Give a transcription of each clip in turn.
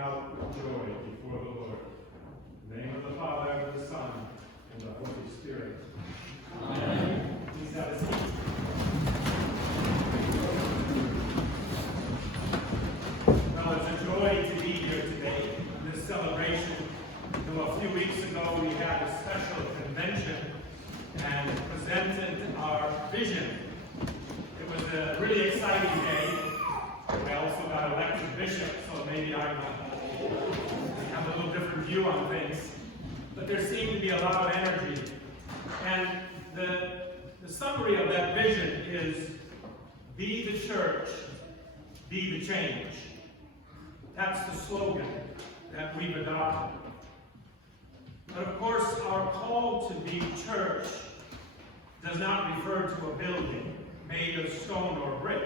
out with joy before the Lord. In the name of the Father, the Son, and the Holy Spirit. Amen. Please have a seat. Well, it's a joy to be here today in this celebration. A few weeks ago, we had a special convention and presented our vision. It was a really exciting day. I also got elected bishop, so maybe I have a little different view on things. But there seemed to be a lot of energy. And the summary of that vision is, be the church, be the change. That's the slogan that we've adopted. But of course, our call to be church does not refer to a building made of stone or brick.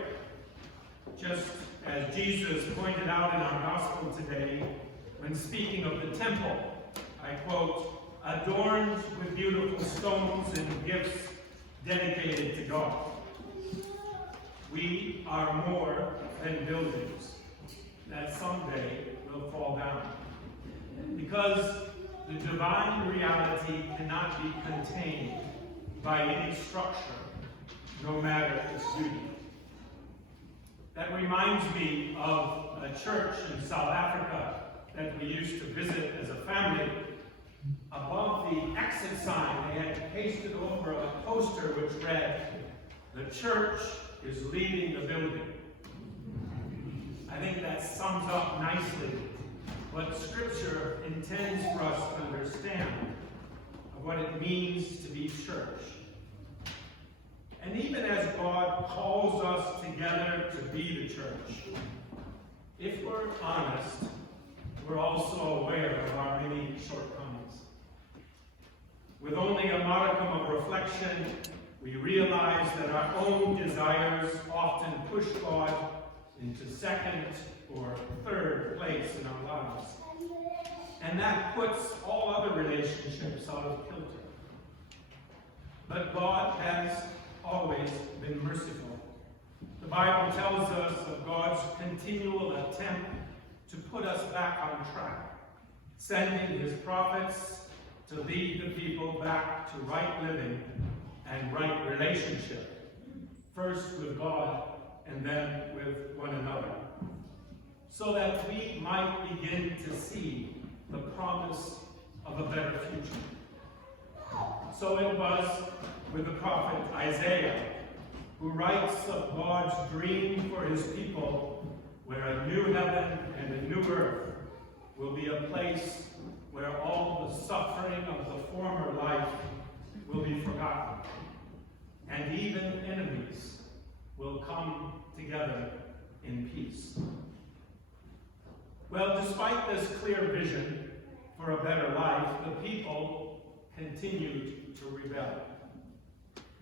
Just as Jesus pointed out in our gospel today, when speaking of the temple, I quote, adorned with beautiful stones and gifts dedicated to God. We are more than buildings that someday will fall down. Because the divine reality cannot be contained by any structure, no matter its beauty. That reminds me of a church in South Africa that we used to visit as a family. Above the exit sign, they had pasted over a poster which read, "The church is leading the building." I think that sums up nicely what Scripture intends for us to understand of what it means to be church. And even as God calls us together to be the church, if we're honest, we're also aware of our many shortcomings. With only a modicum of reflection, we realize that our own desires often push God into second or third place in our lives. And that puts all other relationships out of kilter. But God has always been merciful. The Bible tells us of God's continual attempt to put us back on track, sending his prophets to lead the people back to right living and right relationship, first with God and then with one another, so that we might begin to see the promise of a better future. So it was with the prophet Isaiah, who writes of God's dream for his people, where a new heaven and a new earth will be a place where all the suffering of the former life will be forgotten, and even enemies will come together in peace. Well, despite this clear vision for a better life, the people continued to rebel.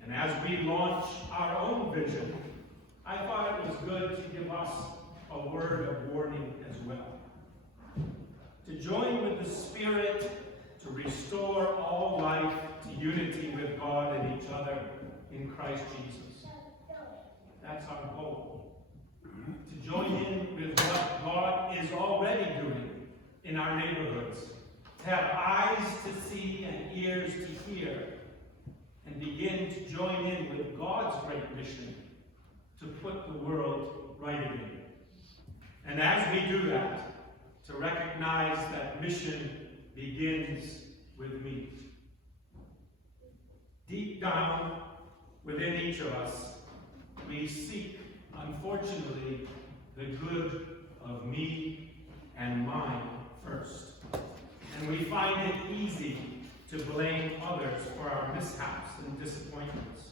And as we launch our own vision, I thought it was good to give us a word of warning as well. To join with the Spirit to restore all life to unity with God and each other in Christ Jesus. That's our goal. To join in with what God is already doing in our neighborhoods. To have eyes to see and ears to hear. And begin to join in with God's great mission to put the world right again. And as we do that, to recognize that mission begins with me. Deep down within each of us, we seek, unfortunately, the good of me and mine first. And we find it easy to blame others for our mishaps and disappointments.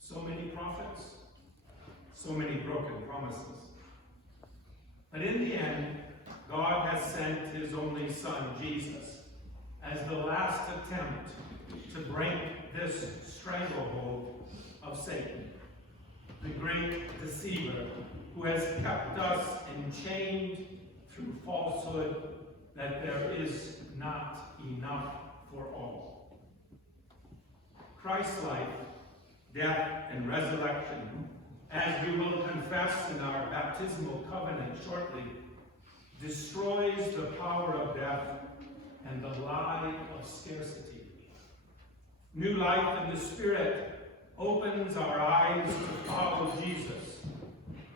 So many prophets, so many broken promises. But in the end, God has sent his only Son, Jesus, as the last attempt to break this stranglehold of Satan, the great deceiver who has kept us enchained through falsehood that there is not enough for all. Christ's life, death, and resurrection, as we will confess in our baptismal covenant shortly, destroys the power of death and the lie of scarcity. New life in the Spirit opens our eyes to follow Jesus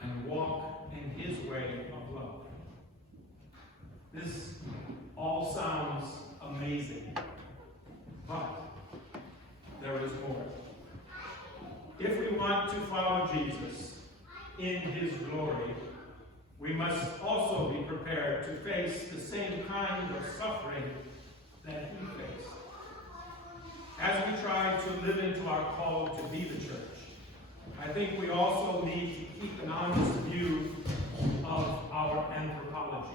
and walk in his way of love. This all sounds amazing, but there is more. If we want to follow Jesus in his glory, we must also be prepared to face the same kind of suffering that he faced. As we try to live into our call to be the church, I think we also need to keep an honest view of our anthropology.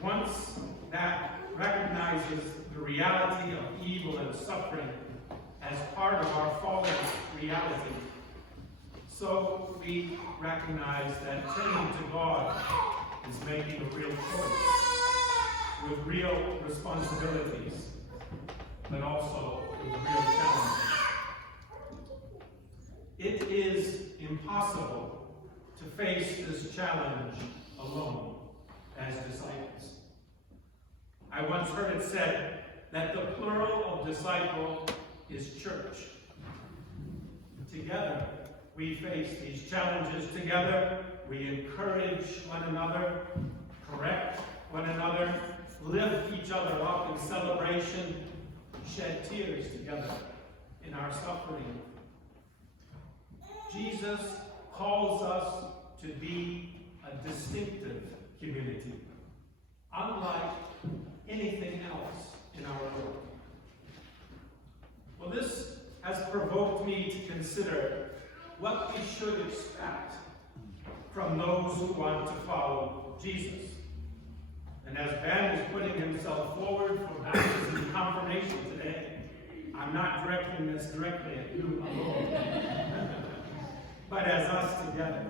Once that recognizes the reality of evil and suffering as part of our fallen reality, so we recognize that turning to God is making a real choice with real responsibilities, but also with real challenges. It is impossible to face this challenge alone as disciples. I once heard it said that the plural of disciple is church. Together, we face these challenges together. We encourage one another, correct one another, lift each other up in celebration, shed tears together in our suffering. Jesus calls us to be a distinctive community, unlike anything else in our world. Well, this has provoked me to consider what we should expect from those who want to follow Jesus. And as Ben is putting himself forward for baptism and confirmation today, I'm not directing this directly at you alone, but as us together.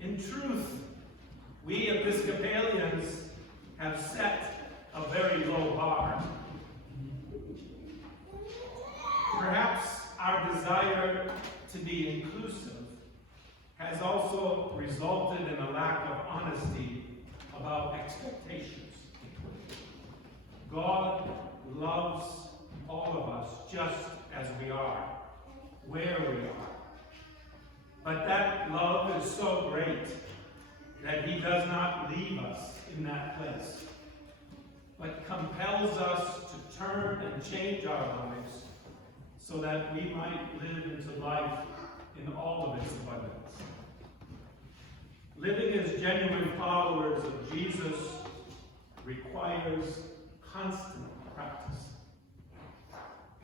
In truth, we Episcopalians have set a very low bar. Perhaps our desire to be inclusive has also resulted in a lack of honesty about expectations. God loves all of us just as we are, where we are. But that love is so great that he does not leave us in that place, but compels us to turn and change our lives so that we might live into life in all of its abundance. Living as genuine followers of Jesus requires constant practice.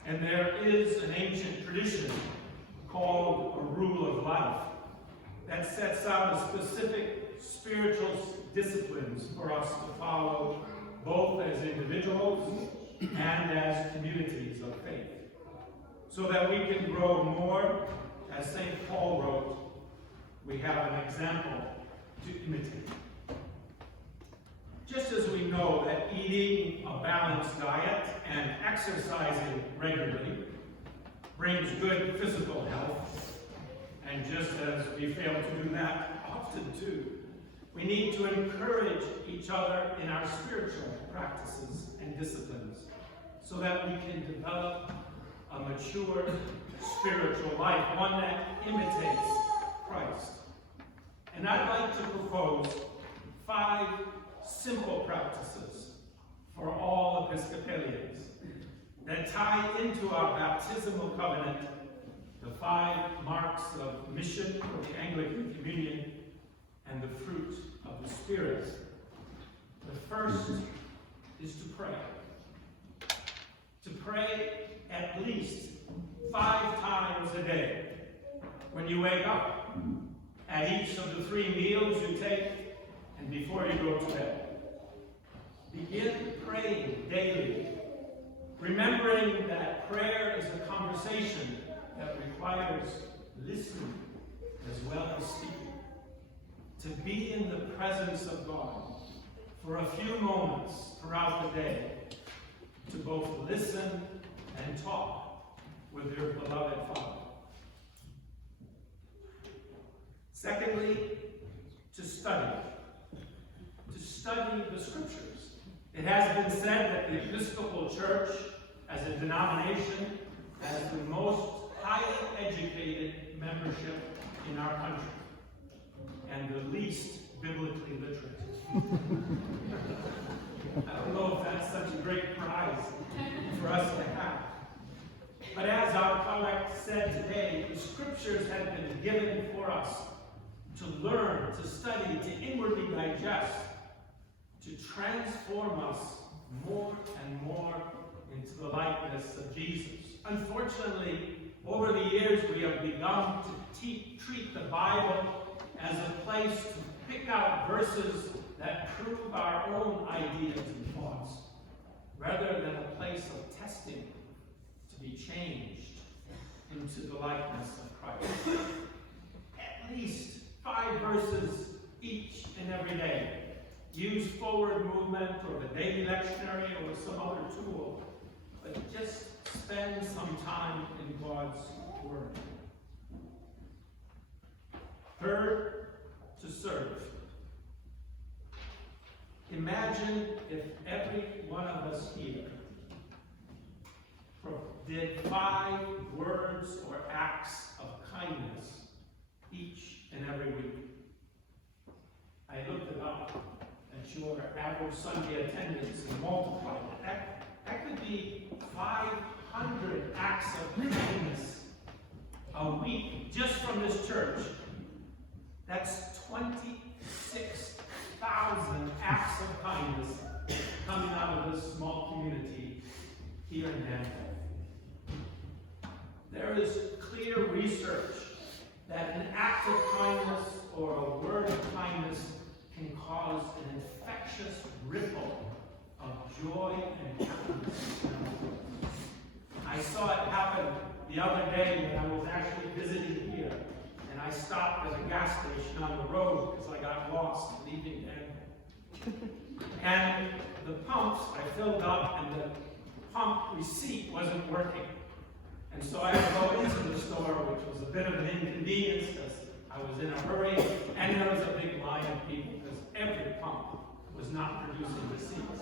And there is an ancient tradition called a rule of life that sets out specific spiritual disciplines for us to follow, both as individuals and as communities of faith, so that we can grow more. As St. Paul wrote, we have an example to imitate. Just as we know that eating a balanced diet and exercising regularly brings good physical health, and just as we fail to do that often too, we need to encourage each other in our spiritual practices and disciplines so that we can develop a mature spiritual life, one that imitates Christ. And I'd like to propose 5 simple practices for all Episcopalians that tie into our baptismal covenant, the 5 marks of mission for the Anglican Communion, and the fruit of the Spirit. The first is to pray. To pray at least 5 times a day. When you wake up, at each of the 3 meals you take, and before you go to bed. Begin praying daily, remembering that prayer is a conversation that requires listening as well as speaking. To be in the presence of God for a few moments throughout the day, to both listen and talk with your beloved Father. Secondly, to study. study the Scriptures. It has been said that the Episcopal Church, as a denomination, has the most highly educated membership in our country, and the least biblically literate. I don't know if that's such a great prize for us to have. But as our collect said today, the Scriptures have been given for us to learn, to study, to inwardly digest, to transform us more and more into the likeness of Jesus. Unfortunately, over the years we have begun to treat the Bible as a place to pick out verses that prove our own ideas and thoughts, rather than a place of testing to be changed into the likeness of Christ. At least 5 verses each and every day. Use forward movement or the daily lectionary or some other tool, but just spend some time in God's Word. Third, to serve. Imagine if every one of us here did 5 words or acts of kindness each and every week. I looked it up at your average Sunday attendance and multiplied it. That could be 500 acts of kindness a week just from this church. That's 26,000 acts of kindness coming out of this small community here in Danville. There is clear research that an act of kindness or a word of kindness can cause an infectious ripple of joy and happiness. I saw it happen the other day when I was actually visiting here, and I stopped at a gas station on the road because I got lost leaving Danville. And the pumps, I filled up, and the pump receipt wasn't working. And so I had to go into the store, which was a bit of an inconvenience because I was in a hurry, and there was a big line of people because every pump was not producing receipts.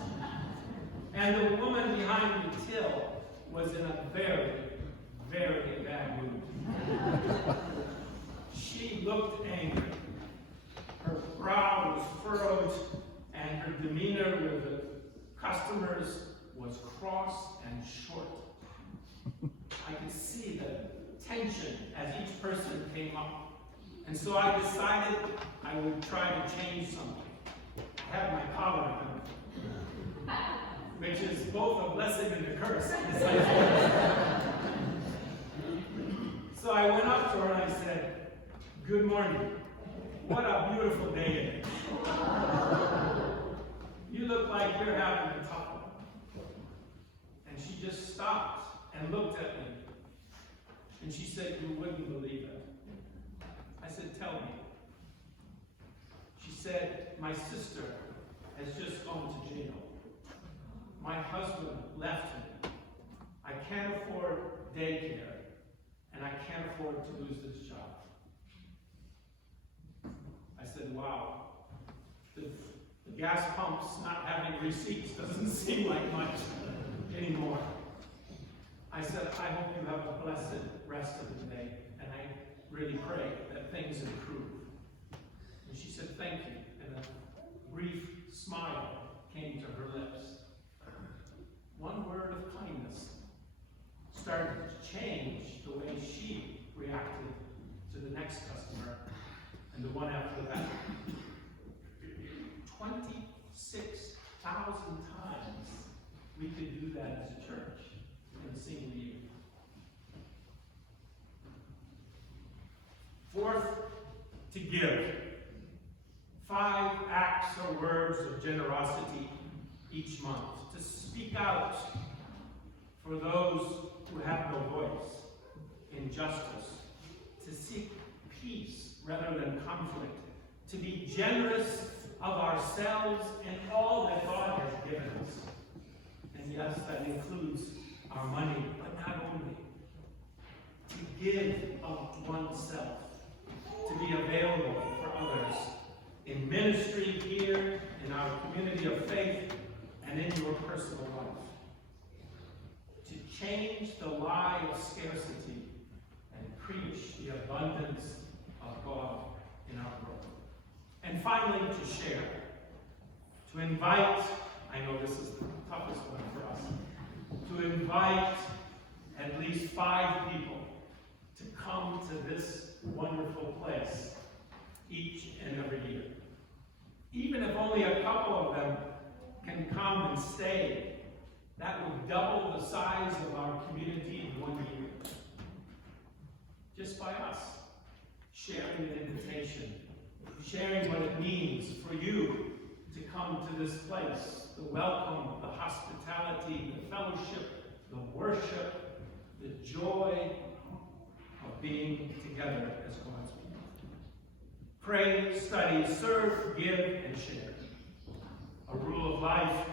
And the woman behind the till was in a very, very bad mood. She looked angry. Her brow was furrowed, and her demeanor with the customers was cross and short. I could see the tension as each person came up. And so I decided I would try to change something. I have my collar on, which is both a blessing and a curse. So I went up to her and I said, "Good morning. What a beautiful day it is. You look like you're having a tough one." And she just stopped and looked at me. And she said, "You wouldn't believe it." I said, "Tell me." She said, "My sister has just gone to jail. My husband left me. I can't afford daycare, and I can't afford to lose this job." I said, "Wow, the gas pumps not having receipts doesn't seem like much anymore." I said, "I hope you have a blessed rest of the day, and I really pray that things improve." And she said, "Thank you," and a brief smile came to her lips. One word of kindness started to change the way she reacted to the next customer and the one after that. 26,000 times we could do that as a church in a single year. Fourth, to give. 5 acts or words of generosity each month. To speak out for those who have no voice in justice. To seek peace rather than conflict. To be generous of ourselves and all that God has given us. And yes, that includes our money, but not only. To give of oneself. To be available for others in ministry here, in our community of faith and in your personal life. To change the lie of scarcity and preach the abundance of God in our world. And finally, to share. To invite, I know this is the toughest one for us, to invite at least 5 people to come to this wonderful place each and every year. Even if only a couple of them can come and stay, that would double the size of our community in 1 year. Just by us sharing an invitation, sharing what it means for you to come to this place, the welcome, the hospitality, the fellowship, the worship, the joy of being together as God's people. Pray, study, serve, give, and share. A rule of life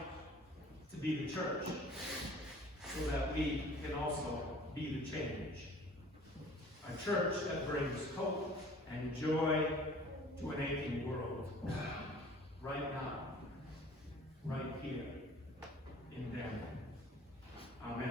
to be the church, so that we can also be the change. A church that brings hope and joy to an aching world. Right now, right here in Danville. Amen.